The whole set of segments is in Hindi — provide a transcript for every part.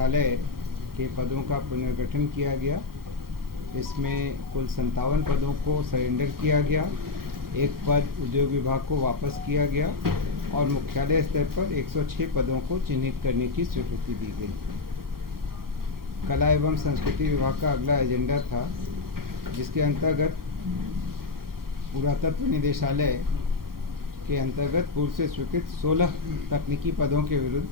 निदेशालय के पदों का पुनर्गठन किया गया। इसमें कुल 57 पदों को सरेंडर किया गया, एक पद उद्योग विभाग को वापस किया गया और मुख्यालय स्तर पर 106 पदों को चिन्हित करने की स्वीकृति दी गई। कला एवं संस्कृति विभाग का अगला एजेंडा था, जिसके अंतर्गत पुरातत्व निदेशालय के अंतर्गत पूर्व से स्वीकृत 16 तकनीकी पदों के विरुद्ध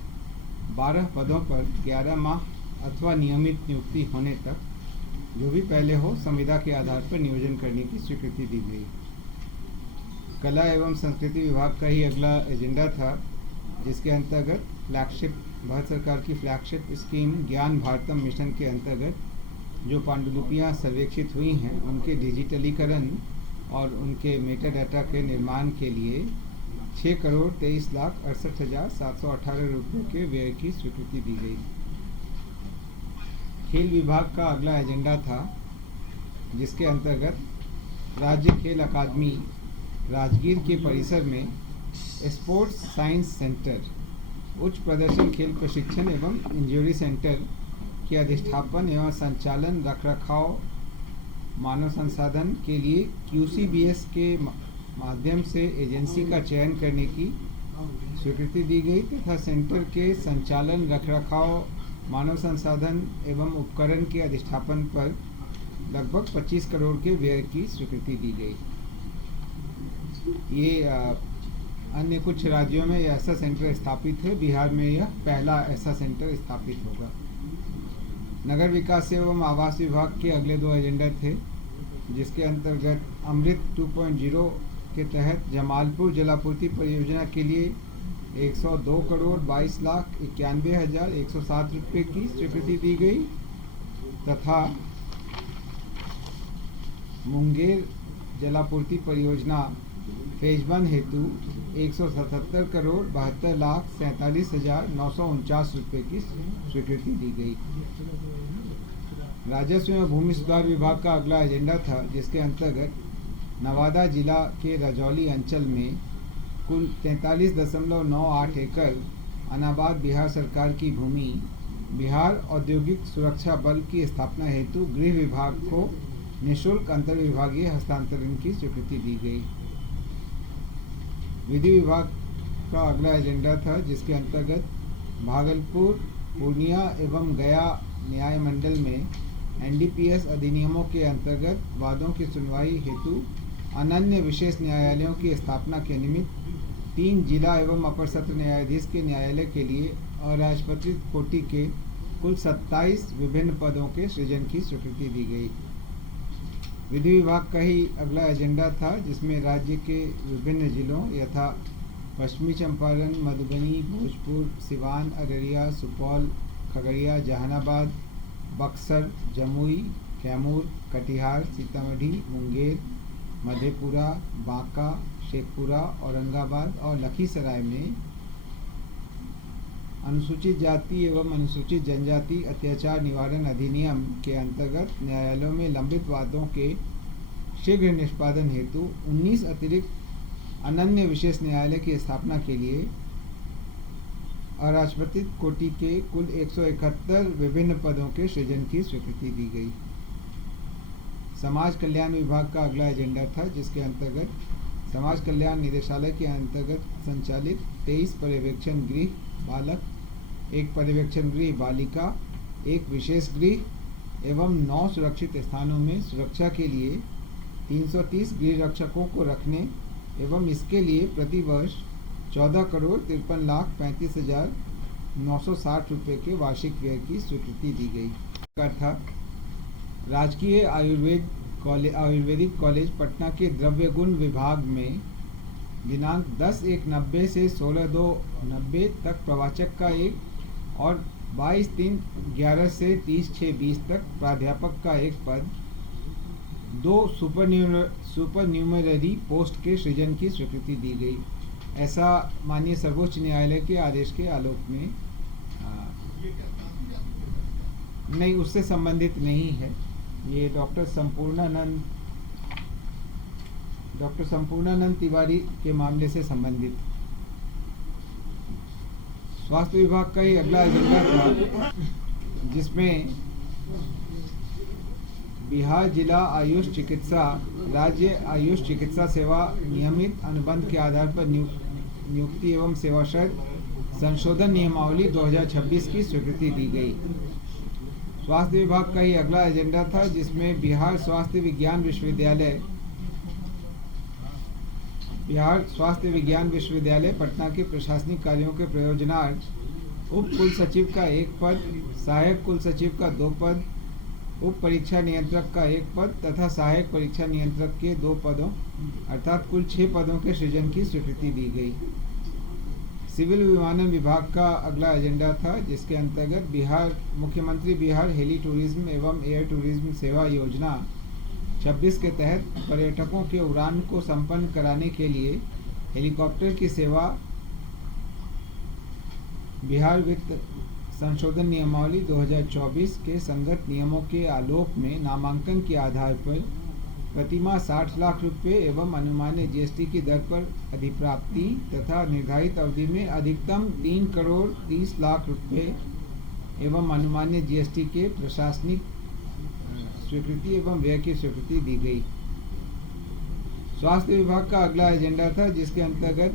12 पदों पर 11 माह अथवा नियमित नियुक्ति होने तक जो भी पहले हो संविदा के आधार पर नियोजन करने की स्वीकृति दी गई। कला एवं संस्कृति विभाग का ही अगला एजेंडा था, जिसके अंतर्गत भारत सरकार की फ्लैगशिप स्कीम ज्ञान भारतम मिशन के अंतर्गत जो पांडुलिपियाँ सर्वेक्षित हुई हैं उनके डिजिटलीकरण और उनके मेटा डाटा के निर्माण के लिए 6,23,68,718 रुपये के व्यय की स्वीकृति दी गई। खेल विभाग का अगला एजेंडा था, जिसके अंतर्गत राज्य खेल अकादमी राजगीर के परिसर में स्पोर्ट्स साइंस सेंटर, उच्च प्रदर्शन खेल प्रशिक्षण एवं इंजरी सेंटर के अधिष्ठापन एवं संचालन, रखरखाव, मानव संसाधन के लिए QCBS के माध्यम से एजेंसी का चयन करने की स्वीकृति दी गई तथा सेंटर के संचालन, रखरखाव, मानव संसाधन एवं उपकरण के अधिष्ठापन पर लगभग 25 करोड़ के व्यय की स्वीकृति दी गई। ये अन्य कुछ राज्यों में ऐसा सेंटर स्थापित है, बिहार में यह पहला ऐसा सेंटर स्थापित होगा। नगर विकास एवं आवास विभाग के अगले 2 एजेंडा थे, जिसके अंतर्गत अमृत 2.0 के तहत जमालपुर जलापूर्ति परियोजना के लिए 102,22,91,107 रुपये की स्वीकृति दी गई तथा मुंगेर जलापूर्ति परियोजना फेज 1 हेतु 177,72,47,949 रुपये की स्वीकृति दी गई। राजस्व एवं भूमि सुधार विभाग का अगला एजेंडा था, जिसके अंतर्गत नवादा जिला के रजौली अंचल में कुल 43.98 एकड़ अनाबाद बिहार सरकार की भूमि बिहार औद्योगिक सुरक्षा बल की स्थापना हेतु गृह विभाग को निःशुल्क अंतर्विभागीय हस्तांतरण की स्वीकृति दी गई। विधि विभाग का अगला एजेंडा था, जिसके अंतर्गत भागलपुर, पूर्णिया एवं गया न्याय मंडल में NDPS अधिनियमों के अंतर्गत वादों की सुनवाई हेतु अनन्य विशेष न्यायालयों की स्थापना के निमित्त 3 जिला एवं अपर सत्र न्यायाधीश के न्यायालय के लिए अराजपत्रित कोटि के कुल 27 विभिन्न पदों के सृजन की स्वीकृति दी गई। विधि विभाग का ही अगला एजेंडा था, जिसमें राज्य के विभिन्न जिलों यथा पश्चिमी चंपारण, मधुबनी, भोजपुर, सिवान, अररिया, सुपौल, खगड़िया, जहानाबाद, बक्सर, जमुई, कैमूर, कटिहार, सीतामढ़ी, मुंगेर, मधेपुरा, बांका, शेखपुरा, औरंगाबाद और लखीसराय में अनुसूचित जाति एवं अनुसूचित जनजाति अत्याचार निवारण अधिनियम के अंतर्गत न्यायालयों में लंबित वादों के शीघ्र निष्पादन हेतु 19 अतिरिक्त अनन्य विशेष न्यायालय की स्थापना के लिए अराजपत्रित कोटि के कुल 171 विभिन्न पदों के सृजन की स्वीकृति दी गई। समाज कल्याण विभाग का अगला एजेंडा था, जिसके अंतर्गत समाज कल्याण निदेशालय के अंतर्गत संचालित 23 पर्यवेक्षण गृह बालक, 1 पर्यवेक्षण गृह बालिका, 1 विशेष गृह एवं 9 सुरक्षित स्थानों में सुरक्षा के लिए 330 गृह रक्षकों को रखने एवं इसके लिए प्रतिवर्ष 14,53,35,960 रुपये के वार्षिक व्यय की स्वीकृति दी गई। था राजकीय आयुर्वेदिक कॉलेज पटना के द्रव्य गुण विभाग में दिनांक 10/1/90 से 16/2/90 तक प्रवाचक का 1 और 22/3/11 से 30/6/20 तक प्राध्यापक का 1 पद, 2 सुपरन्यूमररी पोस्ट के सृजन की स्वीकृति दी गई। ऐसा माननीय सर्वोच्च न्यायालय के आदेश के आलोक में नहीं, उससे संबंधित नहीं है। ये डॉक्टर संपूर्णानंद तिवारी के मामले से संबंधित। स्वास्थ्य विभाग का ही अगला एजेंडा था, जिसमें बिहार जिला आयुष चिकित्सा राज्य आयुष चिकित्सा सेवा नियमित अनुबंध के आधार पर नियुक्ति एवं सेवा शर्त संशोधन नियमावली 2026 की स्वीकृति दी गई। स्वास्थ्य विभाग का ही अगला एजेंडा था, जिसमें बिहार स्वास्थ्य विज्ञान विश्वविद्यालय पटना के प्रशासनिक कार्यों के प्रयोजनार्थ उप कुल सचिव का 1 पद, सहायक कुल सचिव का 2 पद, उप परीक्षा नियंत्रक का 1 पद तथा सहायक परीक्षा नियंत्रक के 2 पदों अर्थात कुल 6 पदों के सृजन की स्वीकृति दी गई। सिविल विमानन विभाग का अगला एजेंडा था, जिसके अंतर्गत मुख्यमंत्री बिहार हेली टूरिज्म एवं एयर टूरिज्म सेवा योजना 26 के तहत पर्यटकों के उड़ान को संपन्न कराने के लिए हेलीकॉप्टर की सेवा बिहार वित्त संशोधन नियमावली 2024 के संगत नियमों के आलोक में नामांकन के आधार पर प्रतिमाह 60 लाख रुपए एवं अनुमान्य जीएसटी की दर पर अधिप्राप्ति तथा निर्धारित अवधि में अधिकतम 3 करोड़ 30 लाख रुपए एवं अनुमान्य जीएसटी के प्रशासनिक स्वीकृति एवं व्यय की स्वीकृति दी गई। स्वास्थ्य विभाग का अगला एजेंडा था, जिसके अंतर्गत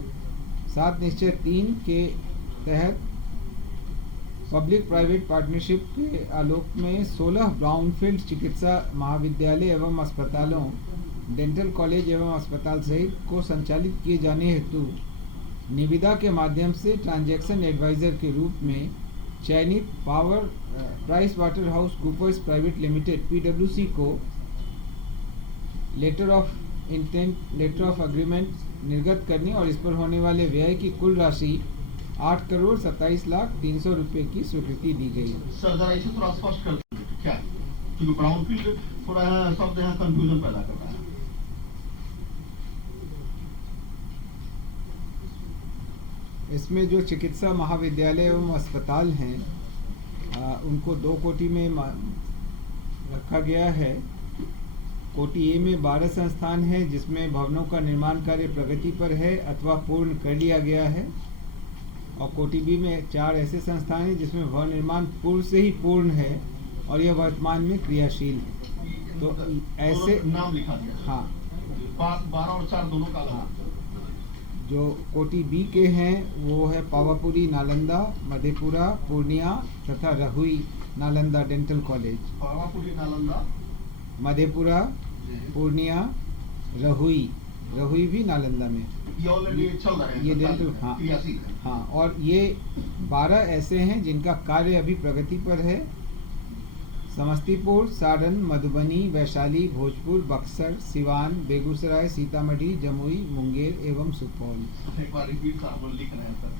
7 निश्चय 3 के तहत पब्लिक प्राइवेट पार्टनरशिप के आलोक में 16 ब्राउनफील्ड चिकित्सा महाविद्यालय एवं अस्पतालों, डेंटल कॉलेज एवं अस्पताल सहित को संचालित किए जाने हेतु निविदा के माध्यम से ट्रांजैक्शन एडवाइजर के रूप में चयनित Price Waterhouse Coopers private limited PwC को लेटर ऑफ अग्रीमेंट निर्गत करने और इस पर होने वाले व्यय की कुल राशि 8 करोड़ 27 लाख 300 रुपए की स्वीकृति दी गई। सर जरा इसे थोड़ा स्पष्ट कर दीजिए क्या, क्योंकि ब्राउनफील्ड थोड़ा शब्द यहाँ कंफ्यूजन पैदा कर रहा है। इसमें जो चिकित्सा महाविद्यालय एवं अस्पताल हैं उनको 2 कोटि में रखा गया है। कोटि ए में 12 संस्थान हैं, जिसमें भवनों का निर्माण कार्य प्रगति पर है अथवा पूर्ण कर लिया गया है, और कोटि बी में 4 ऐसे संस्थान हैं जिसमें भवन निर्माण पूर्व से ही पूर्ण है और यह वर्तमान में क्रियाशील है। तो ऐसे नाम लिखा गया। हाँ, 12 और 4 दोनों का हाँ। जो कोटि बी के हैं वो है पावापुरी नालंदा, मधेपुरा, पूर्णिया तथा रहुई नालंदा डेंटल कॉलेज। पावापुरी नालंदा, मधेपुरा, पूर्णिया, रहुई भी नालंदा में। ये ऑलरेडी चल रहा है, ये डेंटल क्रियाशील है। हाँ, और ये 12 ऐसे हैं जिनका कार्य अभी प्रगति पर है। समस्तीपुर, सारण, मधुबनी, वैशाली, भोजपुर, बक्सर, सिवान, बेगूसराय, सीतामढ़ी, जमुई, मुंगेर एवं सुपौल। एक बार रिपीट लिख रहे हैं सर।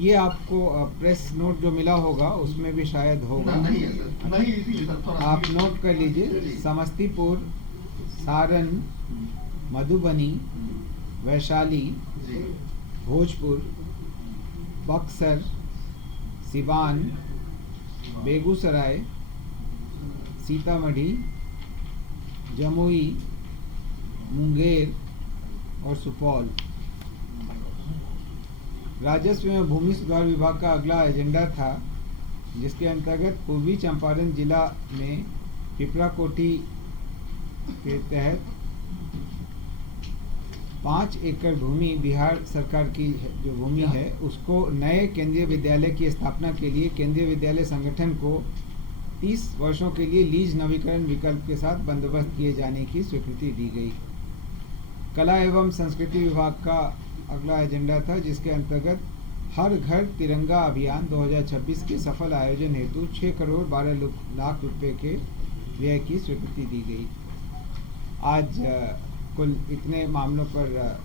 ये आपको प्रेस नोट जो मिला होगा उसमें भी शायद होगा। नहीं है सर, नहीं इसीलिए सर थोड़ा आप नोट कर लीजिए। समस्तीपुर, सारण, मधुबनी, वैशाली, भोजपुर, बक्सर, सिवान, बेगूसराय, सीतामढ़ी, जमुई, मुंगेर और सुपौल। राजस्व एवं भूमि सुधार विभाग का अगला एजेंडा था, जिसके अंतर्गत पूर्वी चंपारण जिला में पिपराकोठी के तहत 5 एकड़ भूमि बिहार सरकार की जो भूमि है उसको नए केंद्रीय विद्यालय की स्थापना के लिए केंद्रीय विद्यालय संगठन को 30 वर्षों के लिए लीज नवीकरण विकल्प के साथ बंदोबस्त किए जाने की स्वीकृति दी गई। कला एवं संस्कृति विभाग का अगला एजेंडा था, जिसके अंतर्गत हर घर तिरंगा अभियान 2026 के सफल आयोजन हेतु 6 करोड़ 12 लाख रुपए के व्यय की स्वीकृति दी गई। आज कुल इतने मामलों पर